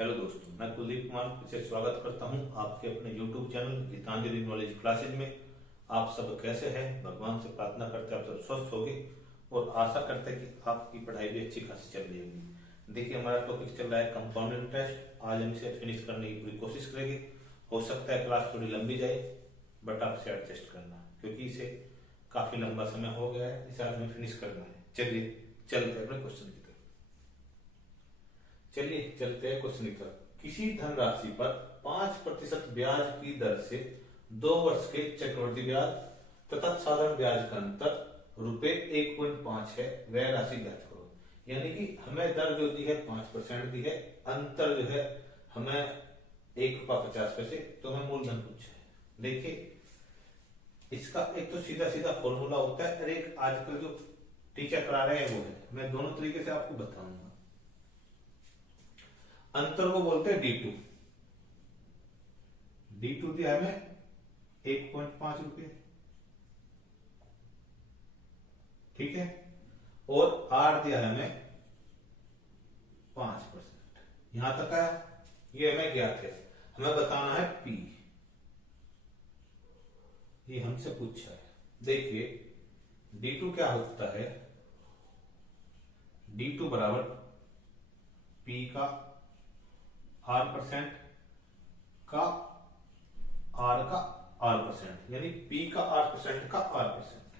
Hello दोस्तों, मैं कुलदीप कुमार से स्वागत करता हूं आपके अपने YouTube channel Geetanjali knowledge classes में। आप सब कैसे हैं? भगवान से प्रार्थना करते हैं आप सब स्वस्थ होंगे और आशा करते हैं कि आपकी पढ़ाई भी अच्छी खासी चल रही होगी। देखिए, हमारा टॉपिक चल रहा है कंपाउंड इंटरेस्ट। आज हम इसे फिनिश करने की पूरी कोशिश करेंगे। हो सकता है क्लास थोड़ी लंबी जाए, बट आप इसे एडजस्ट करना क्योंकि इसे काफी लंबा समय हो गया है। इसे आज हमें फिनिश करना है। चलिए चलते हैं अपने क्वेश्चन की तरफ। चलिए चलते हैं क्वेश्चन की तरफ। किसी धनराशि पर 5% ब्याज की दर से 2 वर्ष के चक्रवृद्धि ब्याज तथा साधारण ब्याज का अंतर रुपए 1.5 है, वह राशि ज्ञात करो। यानी कि हमें दर जो दी है 5% दी है, अंतर जो है हमें 1 रुपया 50 पैसे, तो हमें मूलधन पूछा है। देखिए, इसका एक तो सीधा सीधा फॉर्मूला होता है और एक आजकल जो टीचर करा रहे हैं वो है। मैं दोनों तरीके से आपको बताऊंगा। अंतर को बोलते हैं D2। D2 दिया हमें 1.5 रुपये, ठीक है, और R दिया है हमें 5%। यहां तक आया, ये हमें ज्ञात है। हमें बताना है P, ये हमसे पूछा है। देखिए, D2 क्या होता है? D2 बराबर P का R% का R का R%, यानी P का R% का R%।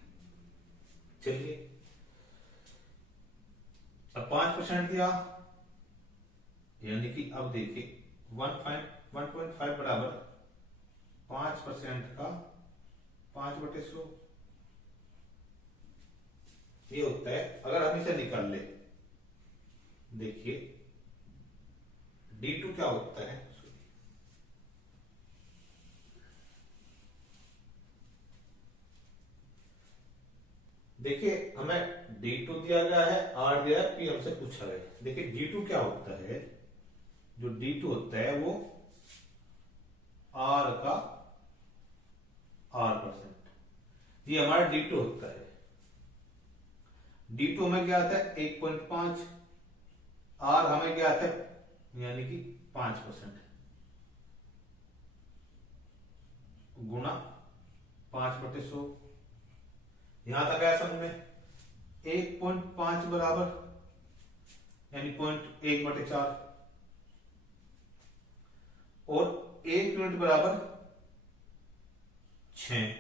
चलिए, अब 5% दिया, यानी कि अब देखिए 1.5 बराबर 5% का 5/100 ये होता है। अगर हम इसे निकाल ले, देखिए D2 क्या होता है? देखिए, हमें D2 दिया गया है, R दिया है, P हमसे पूछा गया है। देखिए D2 क्या होता है? जो D2 होता है वो R का R%, ये हमारा D2 होता है। D2 हमें क्या आता है? 1.5, R हमें क्या आता है? यानी कि 5% गुणा 5/100। यहां तक आया समझ में? 1.5 बराबर यानी 1/4 और 1 यूनिट बराबर 6।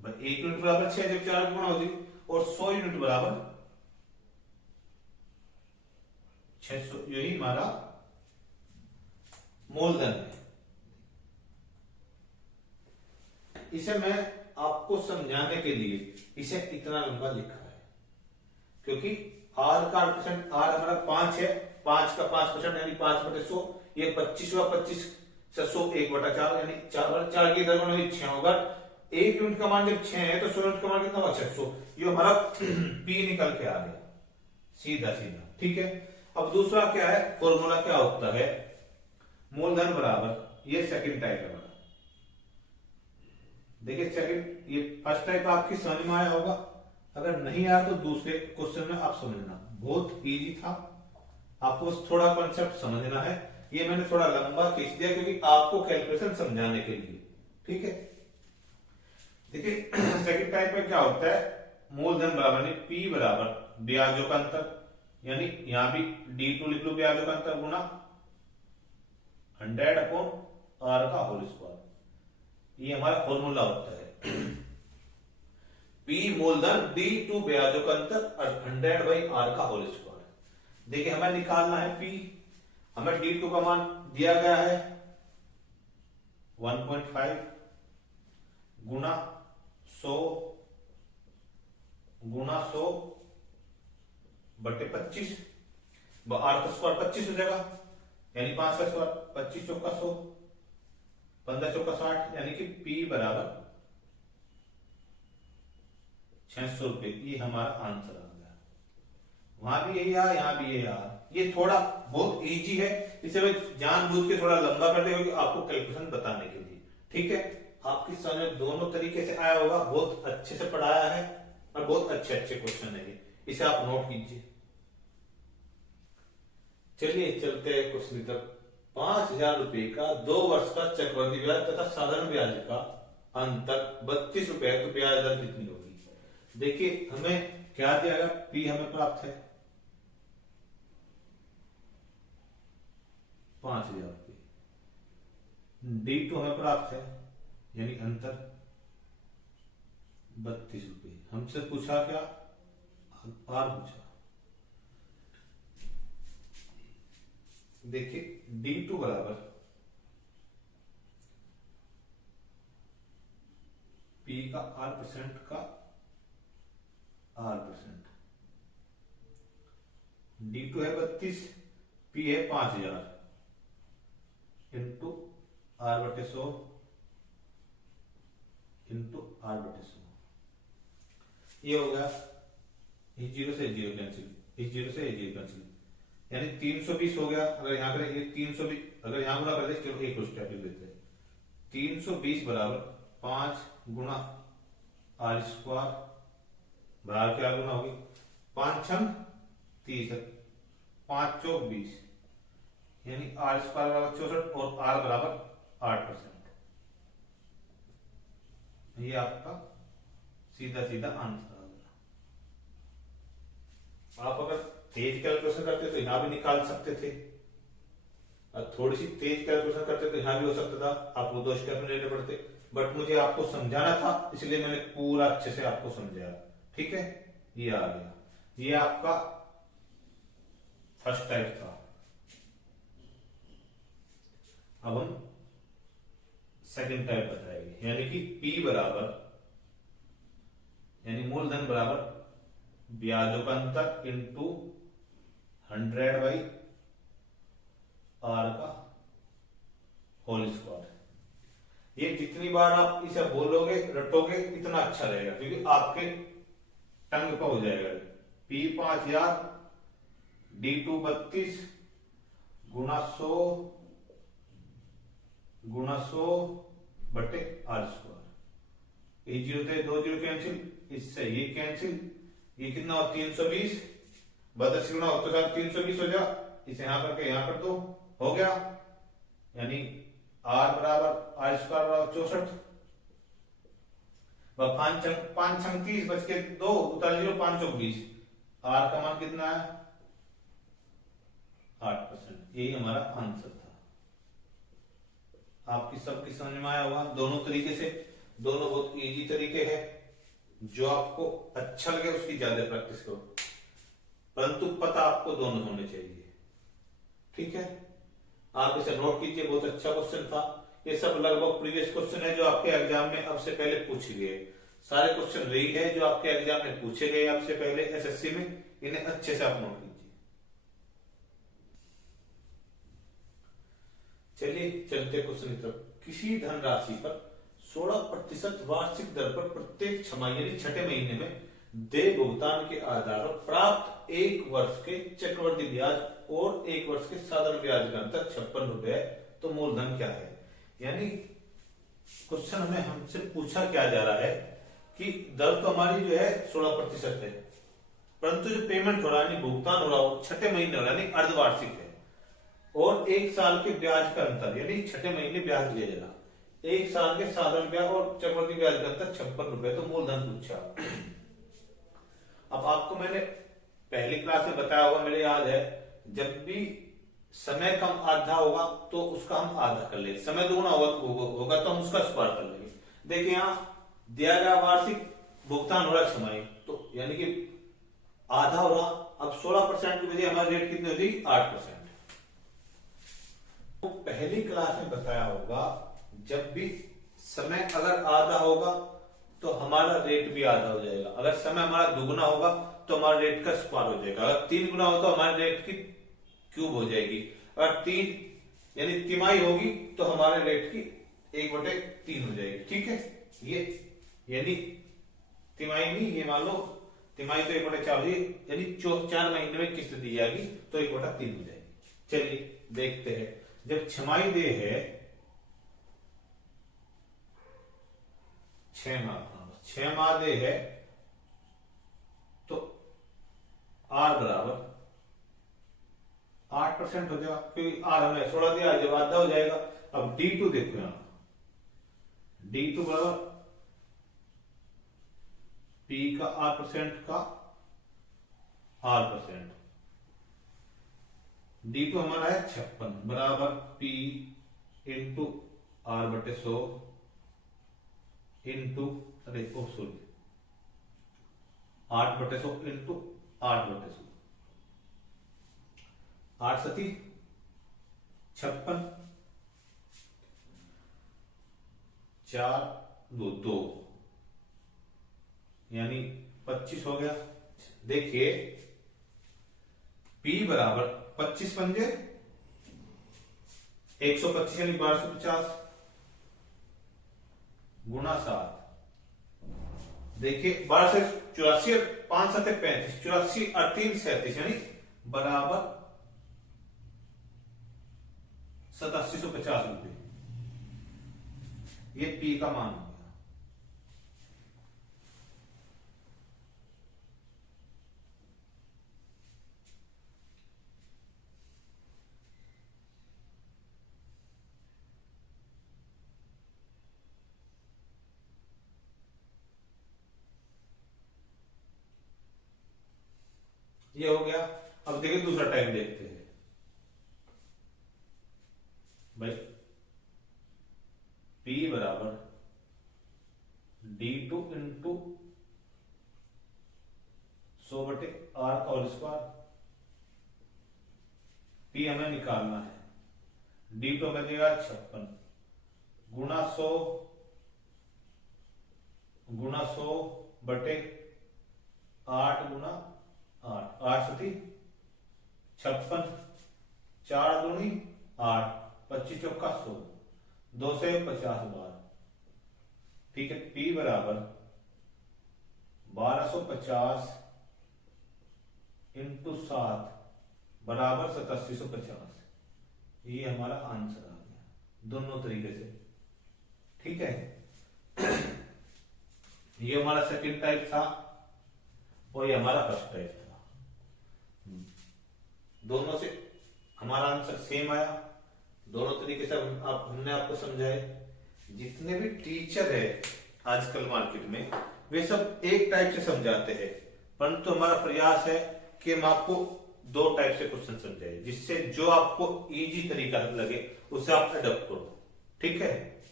1 यूनिट बराबर 6 जब 4 गुणा होगी, और 100 यूनिट बराबर 600। यही हमारा मूलधन है। इसे मैं आपको समझाने के लिए इसे इतना लंबा लिखा है क्योंकि R का R%, R हमारा 5 है, 5 का 5% यानी 5/100। ये 25 हुआ, 25 से 100 1/4 यानी 4 की दर हुई 6 होगा। 1 यूनिट का मान जब 6 है तो 100 यूनिट का मान कितना हुआ? 600। ये हमारा P निकल के आ गया सीधा सीधा, ठीक है। अब दूसरा क्या है? फॉर्मूला क्या होता है? मूलधन बराबर, ये सेकंड टाइप है। देखिए सेकंड, ये फर्स्ट टाइप आपकी समझ में आया होगा। अगर नहीं आया तो दूसरे क्वेश्चन में आप समझना, बहुत इजी था। आपको थोड़ा कॉन्सेप्ट समझना है। ये मैंने थोड़ा लंबा खींच दिया क्योंकि आपको कैलकुलेशन समझाने के लिए, ठीक है। देखिए सेकंड टाइप में क्या होता है? मूलधन बराबर P बराबर ब्याजों का अंतर, यानी यहां भी D2 लिख लो, ब्याजों का अंतर गुना 100/R का होल स्क्वायर। ये हमारा फॉर्मूला होता है। P मूलधन, D2 ब्याजों का अंतर और 100/R का होल स्क्वायर। देखिए, हमें निकालना है P। हमें D2 का मान दिया गया है 1.5 गुना 100 गुना 100/25। R का स्क्वायर 25 हो जाएगा, यानी 5 का स्क्वायर 25 चौका 100, 15 चौका 60, यानी कि P बराबर 600 रुपए। ये हमारा आंसर आ गया। वहां भी यही आया, यहां भी यही आया। ये थोड़ा बहुत इजी है, इसे मैं जानबूझ के थोड़ा लंबा कर देगा आपको कैलकुलेशन बताने के लिए, ठीक है। आपकी समझ में दोनों तरीके से आया होगा। बहुत अच्छे से पढ़ाया है और बहुत अच्छे अच्छे क्वेश्चन है। इसे आप नोट कीजिए। चलिए चलते हैं क्वेश्चन तक। 5,000 रुपए का 2 वर्ष का चक्रवृद्धि ब्याज तथा साधारण ब्याज का अंतर 32 रुपए है, तो ब्याज दर कितनी होगी? देखिए हमें क्या दिया गया, पी हमें प्राप्त है 5,000 रुपये, D2 हमें प्राप्त है यानी अंतर 32 रुपये। हमसे पूछा क्या, आर पूछा। देखिए D2 बराबर P का R% का R%। D2 है 32, P है 5,000 इंटू R/100 इंटू R/100। ये हो गया, इस जीरो से जीरो कैंसिल, इस जीरो से जीरो कैंसिल, यानी 320 हो गया। अगर यहाँ करें ये 320, अगर यहाँ गुना कर दे, चलो एक स्टेप लेते हैं। 320 बराबर 5 गुना R² बराबर क्या गुना होगी, 5 छंग 30, 5 चौक 20, यानी R² बराबर 64 और R बराबर 8%। ये आपका सीधा सीधा आंसर आ गया। आप अगर तेज कैलकुलेशन करते तो यहां भी निकाल सकते थे, और थोड़ी सी तेज कैलकुलेशन करते तो यहां भी हो सकता था, आपको 2 स्टेप में लेने पड़ते, बट मुझे आपको समझाना था इसलिए मैंने पूरा अच्छे से आपको समझाया। ठीक है, ये आ गया, ये आपका फर्स्ट टाइप था। अब हम सेकंड टाइप बताएंगे, यानी कि P बराबर, यानी मूलधन बराबर ब्याजों का अंतर इंटू 100 बाई R का होल स्क्वायर। ये जितनी बार आप इसे बोलोगे रटोगे इतना अच्छा रहेगा, क्योंकि आपके टंग पर हो जाएगा। P 5,000, D2 32 गुना 100 बटे R²। ये जीरो थे, 2 जीरो कैंसिल, इससे ये कैंसिल, ये कितना हो 320, 32 गुना हो तो 320 हो जा, इसे यहां करके यहां कर दो, हो गया। यानी R बराबर R² बराबर 64, 5 छंग 30 बच के 2 उतार 0, 5 चौक 20, R का मान कितना है 8%। यही हमारा आंसर था। आपकी सबकी समझ में आया होगा दोनों तरीके से, दोनों बहुत इजी तरीके हैं। जो आपको अच्छा लगे उसकी ज्यादा प्रैक्टिस करो, परंतु पता आपको दोनों होने चाहिए। ठीक है, आप इसे नोट कीजिए, बहुत अच्छा क्वेश्चन था। ये सब लगभग प्रीवियस क्वेश्चन है जो आपके एग्जाम में अब से पहले पूछे गए, सारे क्वेश्चन वही है जो आपके एग्जाम में पूछे गए अब से पहले एसएससी में। इन्हें अच्छे से आप नोट कीजिए। चलिए चलते क्वेश्चन की तरफ। किसी धनराशि पर 16% वार्षिक दर पर प्रत्येक छमाही यानी छठे महीने में देय भुगतान के आधार पर प्राप्त 1 वर्ष के चक्रवृद्धि ब्याज और 1 वर्ष के साधारण ब्याज का अंतर 56 रुपए है, तो मूलधन क्या है? यानी क्वेश्चन हमें हमसे पूछा क्या जा रहा है कि दर तो हमारी जो है 16% है, परंतु जो पेमेंट हो रहा है भुगतान हो रहा है छठे महीने हो रहा है, अर्धवार्षिक है, और 1 साल के ब्याज का अंतर यानी छठे महीने ब्याज लिया जाएगा, 1 साल के साधारण ब्याज और चक्रवृद्धि ब्याज का अंतर 56 रुपए, तो मूलधन पूछा। अब आपको मैंने पहली क्लास में बताया होगा, मेरे याद है, जब भी समय कम आधा होगा तो उसका हम आधा कर लेंगे, समय दोगुना होगा तो हम उसका स्क्वायर कर लेंगे। देखिए यहां दिया गया वार्षिक भुगतान हो रहा छमाही, तो यानी कि आधा हो रहा। अब 16% की वजह हमारी रेट कितनी होगी 8%। तो पहली क्लास में बताया होगा जब भी समय अगर आधा होगा तो हमारा रेट भी आधा हो जाएगा, अगर समय हमारा दुगुना होगा तो हमारे रेट का स्क्वायर हो जाएगा, अगर 3 गुना हो तो हमारे रेट की क्यूब हो जाएगी, अगर 3 यानी तिमाही होगी तो हमारे रेट की 1/3 हो जाएगी। ठीक है, ये यानी तिमाही नहीं, ये मान लो तिमाही तो 1/4 होगी, यानी 4 महीने में किस्त दी जाएगी तो 1/3 हो जाएगी। चलिए देखते हैं, जब छमाही दे है 6 माह, 6 माह दे है तो R बराबर 8% हो जाएगा, क्योंकि आर हमने 16 दिया, जब आधा हो जाएगा। अब D2 देखो यहां, D2 बराबर P का R% का R%। D2 हमारा है 56 बराबर P इंटू R/100 इंटू, अरे ओ सॉरी, 8/100 इंटू 8/100। 8 सती 56, 4 2 2 यानी 25 हो गया। देखिए P बराबर 25 पंजे 125 यानी 1250 गुणा 7। देखिए 12 से 84, 5 7 35, 84 और 3 37 यानी बराबर 8750 रुपये। ये P का मान हो गया। ये हो गया। अब देखिए दूसरा टाइप देखते हैं भाई। P बराबर D2 इंटू 100/R का होल स्क्वायर। P हमें निकालना है। D2 में देगा 56 गुणा 100 बटे 8 गुणा 8, 8 सती 56, 4 दूनी 8, 25 चौका 100, 2 से 50 बार। ठीक है, P बराबर 1250 इंटू 7 बराबर 8750। ये हमारा आंसर आ गया दोनों तरीके से। ठीक है, ये हमारा सेकंड टाइप था और ये हमारा फर्स्ट टाइप था। दोनों से हमारा आंसर सेम आया। दोनों तरीके से हमने आपको समझाए। जितने भी टीचर है आजकल मार्केट में, वे सब एक टाइप से समझाते हैं, परंतु हमारा प्रयास है कि हम आपको दो टाइप से क्वेश्चन समझाए, जिससे जो आपको इजी तरीका लगे उसे आप अडॉप्ट करो। ठीक है,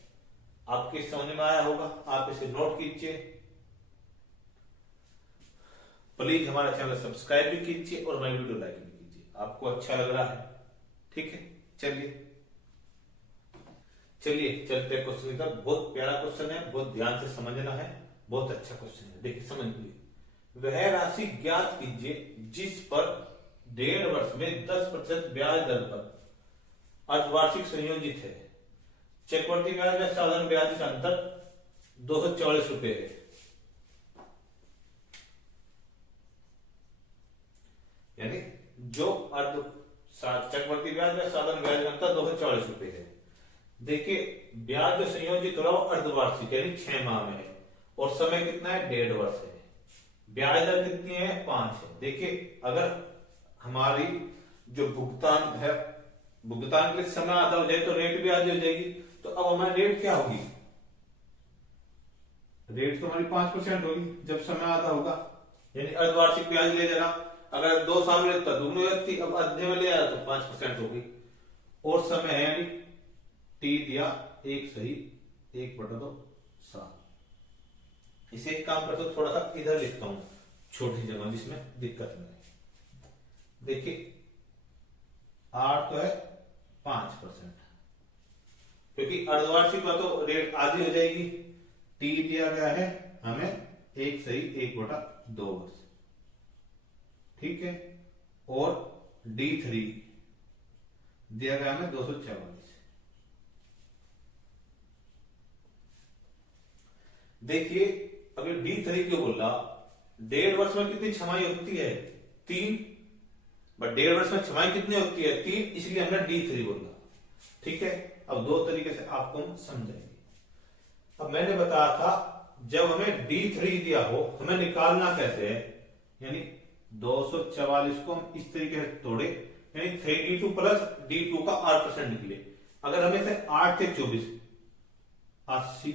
आपके समझ में आया होगा, आप इसे नोट कीजिए। प्लीज हमारा चैनल सब्सक्राइब भी कीजिए और हमारी वीडियो लाइक भी कीजिए, आपको अच्छा लग रहा है। ठीक है, चलिए चलते क्वेश्चन की तरफ। बहुत प्यारा क्वेश्चन है, बहुत ध्यान से समझना है, बहुत अच्छा क्वेश्चन है। देखिए समझिए, वह राशि ज्ञात कीजिए जिस पर 1.5 वर्ष में 10% ब्याज दर पर अर्धवार्षिक संयोजित है। चक्रवर्ती ब्याज में साधारण ब्याज का अंतर 244 रुपए है। यानी जो चक्रवर्ती ब्याज में साधारण ब्याज का अंतर 244 रुपए है। देखिए ब्याज जो संयोजित हो रहा है अर्धवार्षिक यानी 6 माह में है, और समय कितना है 1.5 वर्ष है। ब्याज दर कितनी है 5 है। देखिए अगर हमारी जो भुगतान है, भुगतान के लिए समय आधा हो जाए तो रेट भी आधी हो जाएगी। तो अब हमारी रेट क्या होगी, रेट तो हमारी 5% होगी जब समय आधा होगा, यानी अर्धवार्षिक ब्याज ले जाना। अगर 2 साल में लेता दुगनी हो जाती, अब आधे में ले आया तो 5% होगी। और समय है यानी टी दिया 1 सही 1/2 साल। इसे एक काम करता हूं, थोड़ा सा इधर लिखता हूं छोटी जगह जिसमें दिक्कत नहीं। देखिए आर तो है 5%, क्योंकि अर्धवार्षिक का तो रेट आधी हो जाएगी। टी दिया गया है हमें 1 सही 1/2 वर्ष। ठीक है, और D3 दिया गया हमें 244। देखिए अगर D3 क्यों बोल रहा, 1.5 वर्ष में कितनी छमाही होती है 3, बट 1.5 वर्ष में छमाही कितनी होती है 3, इसलिए हमने D3 बोला। ठीक है, अब दो तरीके से आपको हम समझाएंगे। अब मैंने बताया था जब हमें D3 दिया हो हमें निकालना कैसे है, यानी 244 को हम इस तरीके से तोड़े, यानी 3d2 प्लस d2 का 8% निकले। अगर हमें से 8 से 24 80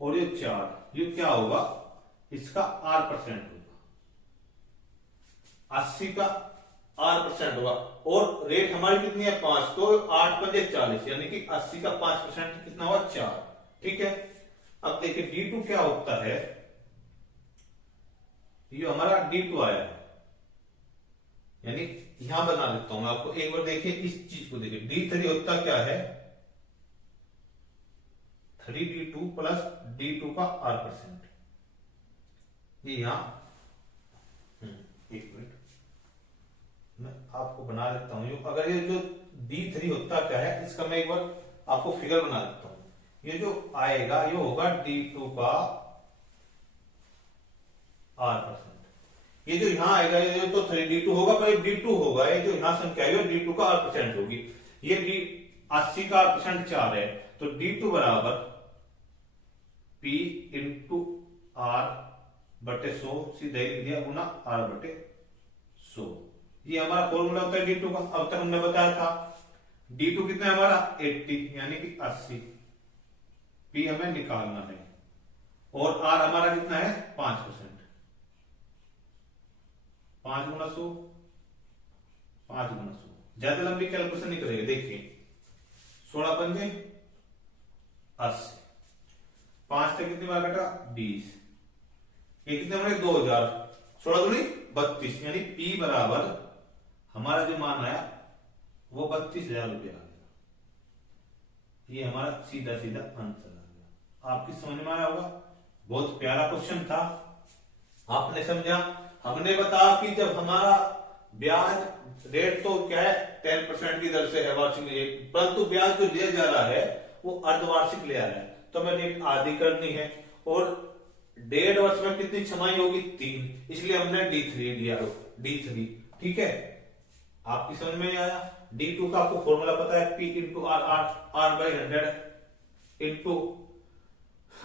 और ये 4, ये क्या होगा, इसका 8% होगा, 80 का 8% होगा। और रेट हमारी कितनी है 5, तो 8 पंजे 40, यानी कि 80 का 5% कितना हुआ 4। ठीक है, अब देखिए D2 क्या होता है, ये हमारा D2 आया है, यानी यहां बना देता हूं मैं आपको एक बार, देखिए इस चीज को देखिए। D3 होता क्या है 3d2 प्लस d2 का 8%, ये यहां एक मिनट मैं आपको बना देता हूं। अगर ये जो D3 होता क्या है, इसका मैं एक बार आपको फिगर बना देता हूं। ये जो आएगा ये होगा D2 का 8%, ये जो यहां आएगा ये तो 3d2 होगा, पर D2 होगा, ये जो यहां संख्या है D2 का 8% होगी। ये 80 का 8% 4 है, तो D2 बराबर P इंटू R बटे 100, सीधे लिख दिया, गुना R बटे 100। ये हमारा फॉर्मूला होता है D2 का। अब तक हमने बताया था D2 कितना है हमारा 80, यानी कि 80, P हमें निकालना है, और R हमारा कितना है 5%, 5 गुना 100, 5 गुना 100। ज्यादा लंबी कैलकुलेशन नहीं करेंगे। देखिए 16 पंजे 80, 5 से कितनी बार कटा 20, ये कितने बने 2000, 16 दूनी 32, यानी P बराबर हमारा जो मान आया वो 32,000 रुपया आ गया। ये हमारा सीधा सीधा आंसर आ गया। आपकी समझ में आया होगा, बहुत प्यारा क्वेश्चन था, आपने समझा। हमने बताया कि जब हमारा ब्याज रेट तो क्या है 10% की दर से है वार्षिक रेट, परंतु ब्याज जो लिया जा रहा है वो अर्धवार्षिक लिया जा रहा है, तो हमें रेट आधी करनी है, और 1.5 वर्ष में कितनी छमाई होगी 3, इसलिए हमने D3 लिया, D3। ठीक है, आपकी समझ में आया। D2 का आपको फॉर्मूला पता है P into R, R by 100 into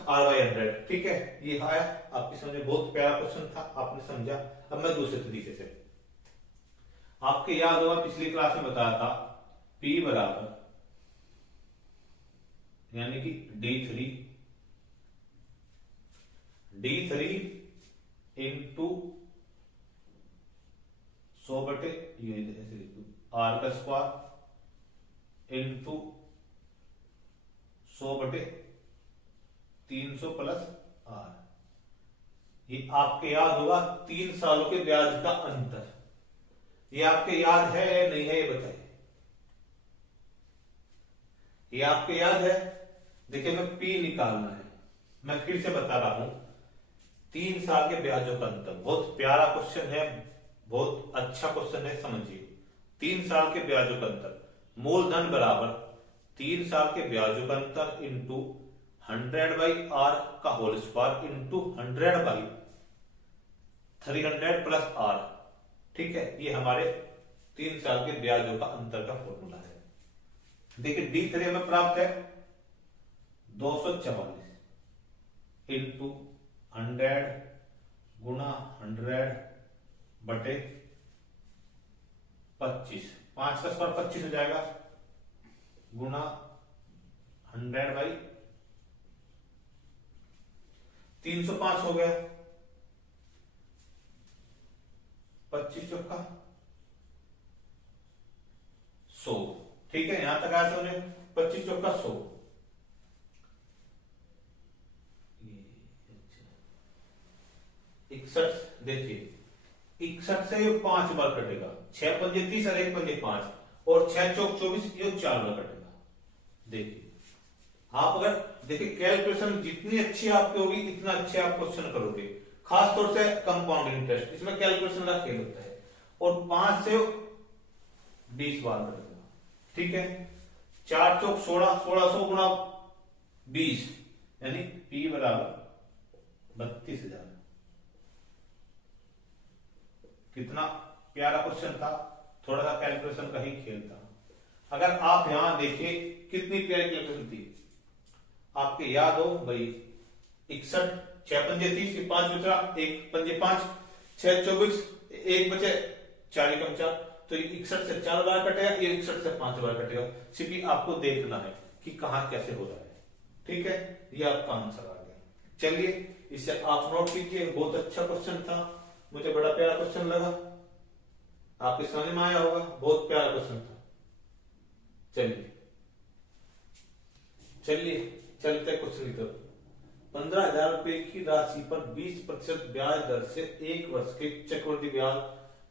R by 100। ठीक है, ये आया आपकी समझ में, बहुत प्यारा क्वेश्चन था, आपने समझा। अब मैं दूसरे तरीके से, आपके याद होगा पिछली क्लास में बताया था P बराबर यानी कि D3 इंटू 100 बटे ये ऐसे लिख दो R का स्क्वायर इंटू 100 बटे 300 प्लस R। ये आपके याद होगा 3 सालों के ब्याज का अंतर। ये आपके याद है या नहीं है, ये बताइए। ये आपके याद है? देखिए मैं P निकालना है, मैं फिर से बता रहा हूं, 3 साल के ब्याजों का अंतर। बहुत प्यारा क्वेश्चन है, बहुत अच्छा क्वेश्चन है, समझिए। 3 साल के ब्याजों का अंतर, मूलधन बराबर 3 साल के ब्याजों का अंतर इंटू 100 बाई R का whole square into 100 by 300 plus R। ठीक है, ये हमारे 3 साल के ब्याजों का अंतर का फॉर्मूला है। देखिए D3 हमें प्राप्त है 244 इंटू 100 गुना 100 बटे 25, 5 का स्क्वायर 25 हो जाएगा, गुना 100 बाई 305 हो गया, 25 चौका 100। ठीक है, यहां तक आया समझे, 25 चौका 100। 61, देखिए 61 से ये 5 बार कटेगा, 6 पंजे 30 और 1 पंजे 5, और 6 चौक 24, ये 4 बार कटेगा। देखिए आप अगर देखिए कैलकुलेशन जितनी अच्छी आपकी होगी इतना अच्छे आप क्वेश्चन करोगे, खास तौर से कंपाउंड इंटरेस्ट, इसमें कैलकुलेशन का खेल होता है। और 5 से 20 बार कटेगा। ठीक है, 4 चौक 16, 1600 गुना 20, यानी P बराबर 32,000। कितना प्यारा क्वेश्चन था, थोड़ा सा कैलकुलेशन का ही खेल था। अगर आप यहां देखिए कितनी प्यारी कैलकुलेशन थी, आपके याद हो भाई 61, 6 पंजे 30, 5 बचा, 1 पंजे 5, 6 24, 1 बचे 40 कम 4, तो ये 61 से 4 बार कटेगा, ये 61 से 5 बार कटेगा। सिर्फ ये आपको देखना है कि कहां कैसे हो रहा है। ठीक है, ये आपका आंसर आ गया। चलिए इसे आप नोट कीजिए, बहुत अच्छा क्वेश्चन था, मुझे बड़ा प्यारा क्वेश्चन लगा, आपके समझ में आया होगा, बहुत प्यारा क्वेश्चन था। चलिए चलिए चलते क्वेश्चन की तरफ। 15,000 रुपए की राशि पर 20% ब्याज दर से 1 वर्ष के चक्रवृद्धि ब्याज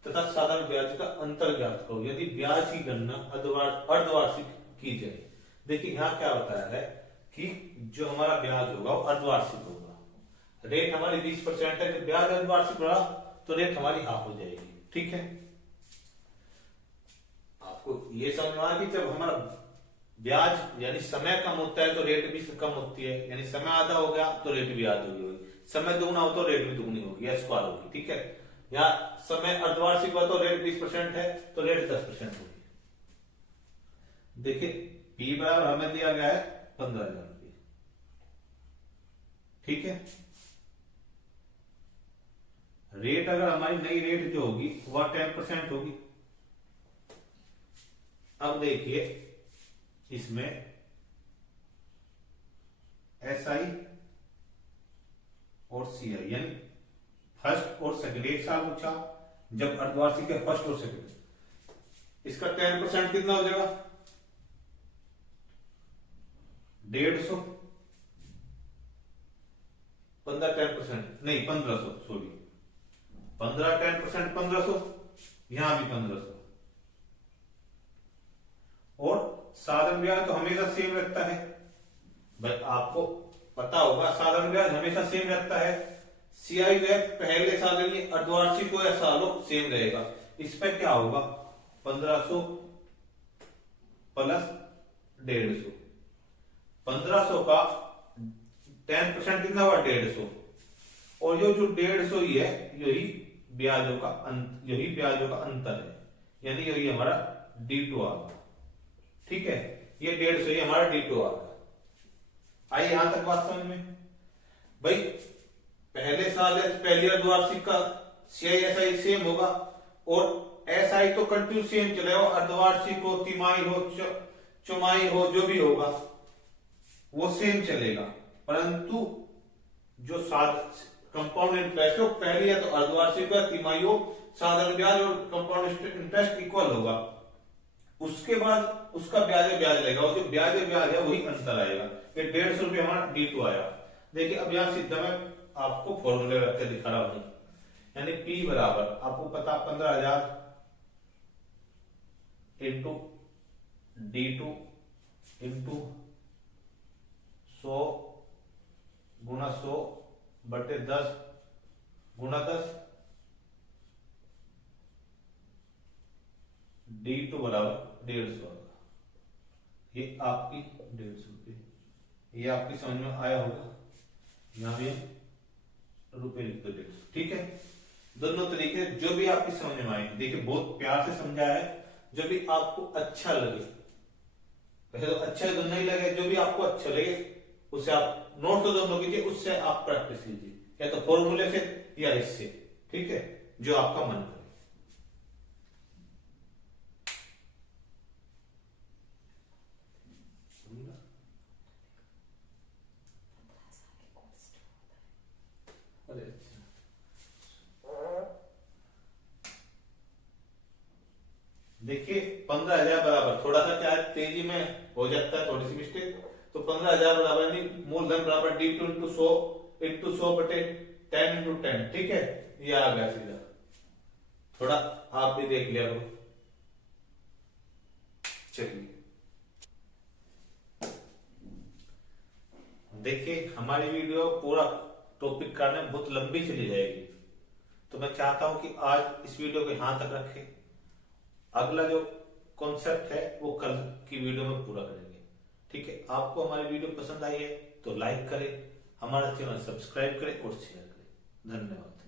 तथा साधारण ब्याज का अंतर ज्ञात करो यदि ब्याज की गणना अर्धवार्षिक की जाए। देखिए यहाँ क्या बताया है कि जो हमारा ब्याज होगा वो अर्धवार्षिक होगा, रेट हमारी 20% है, जब ब्याज अर्धवार्षिक बढ़ा तो रेट हमारी हाफ हो जाएगी। ठीक है, आपको ये समझ में आया कि जब हमारा ब्याज यानी समय कम होता है तो रेट भी कम होती है, यानी समय आधा हो गया तो रेट भी आधी होगी, समय दुगुना हो तो रेट भी दुगुनी होगी या स्क्वायर होगी। ठीक है, या समय अर्धवार्षिक हुआ तो रेट 20% है तो रेट 10% होगी। देखिए पी बराबर हमें दिया गया है 15,000 रुपये। ठीक है, रेट अगर हमारी नई रेट जो होगी वह 10% होगी। अब देखिए इसमें SI और CI यानी फर्स्ट और सेकंड एक साल पूछा, जब अर्धवार्षिक है फर्स्ट और सेकंड, इसका 10% कितना हो जाएगा 150, 15 10% नहीं 1500, सॉरी 15 10% 1500, यहां भी 1500। और साधारण ब्याज तो हमेशा सेम रहता है, भाई आपको पता होगा साधारण ब्याज हमेशा सेम रहता है। CI जो है पहले साल यानी अर्धवार्षिक हो या साल हो सेम रहेगा। इस पे क्या होगा 1500 प्लस 150, 1500 का 10% कितना हुआ 150, और जो 150 ही है यही ब्याजों का अंतर है, यानी यही हमारा D2 आ गया। ठीक है, ये 150 ही हमारा D2 आ गया। आइए यहां तक बात समझ में। भाई पहले साल है पहली अर्धवार्षिक का CI SI सेम होगा, और SI तो कंटिन्यू सेम चलेगा, अर्धवार्षिक हो तिमाही हो चौमाही हो जो भी होगा वो सेम चलेगा, परंतु जो कंपाउंड इंटरेस्ट हो पहली है तो अर्धवार्षिक हो तिमाही हो, साधारण ब्याज और कंपाउंड इंटरेस्ट इक्वल होगा, उसके बाद उसका ब्याज लगेगा, और जो ब्याज है वही अंतर आएगा। ये 150 रुपये हमारा D2 आया। देखिए अब यहां सीधा मैं आपको फॉर्मूले रख के दिखा रहा हूं, यानी P बराबर आपको पता 15,000 इंटू D2 इंटू 100 गुना 100 बटे 10 गुना 10, D2 बराबर 150। ये आपकी 150 रुपये, ये आपकी समझ में आया होगा। यहां भी रुपए लिख दो 150। ठीक है, दोनों तरीके जो भी आपकी समझ में आए। देखिए बहुत प्यार से समझाया है, जो भी आपको अच्छा लगे, वैसे तो अच्छा दोनों ही लगे, जो भी आपको अच्छा लगे उससे आप नोट तो दोनों कीजिए, उससे आप प्रैक्टिस कीजिए, या तो फॉर्मूले से या इससे। ठीक है, जो आपका मन करे। अरे अच्छा, देखिए 15,000 बराबर, थोड़ा सा क्या तेजी में हो जाता है थोड़ी सी मिस्टेक, तो 15,000 बराबर मूलधन बराबर D2 इंटू 100 बटे 10 इंटू 10। ठीक है, ये आ गया सीधा, थोड़ा आप भी देख लिया करो। चलिए देखिए हमारी वीडियो पूरा टॉपिक करने बहुत लंबी चली जाएगी, तो मैं चाहता हूं कि आज इस वीडियो को यहां तक रखें, अगला जो कॉन्सेप्ट है वो कल की वीडियो में पूरा करेंगे। ठीक है, आपको हमारी वीडियो पसंद आई है तो लाइक करें, हमारा चैनल सब्सक्राइब करें और शेयर करें। धन्यवाद।